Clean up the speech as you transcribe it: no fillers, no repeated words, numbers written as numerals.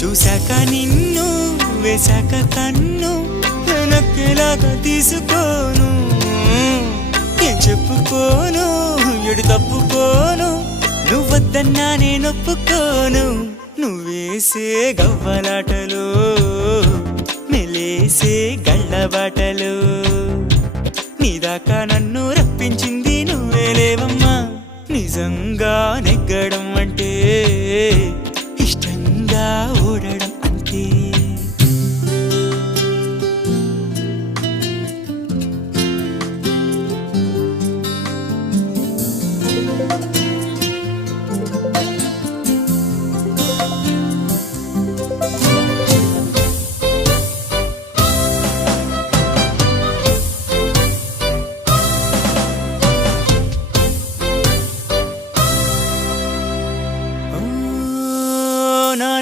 చూశాక నిన్ను వేశాక కన్ను నక్కేలాగా తీసుకోను, ఏం చెప్పుకోను ఎడు తప్పుకోను, నువ్వద్దన్నా నేనొప్పుకోను. నువ్వేసే గవ్వలాటలు మెలేసే గళ్ళబాటలు, నీదాకా నన్ను రప్పించింది నువ్వేలేవమ్మా. నిజంగానే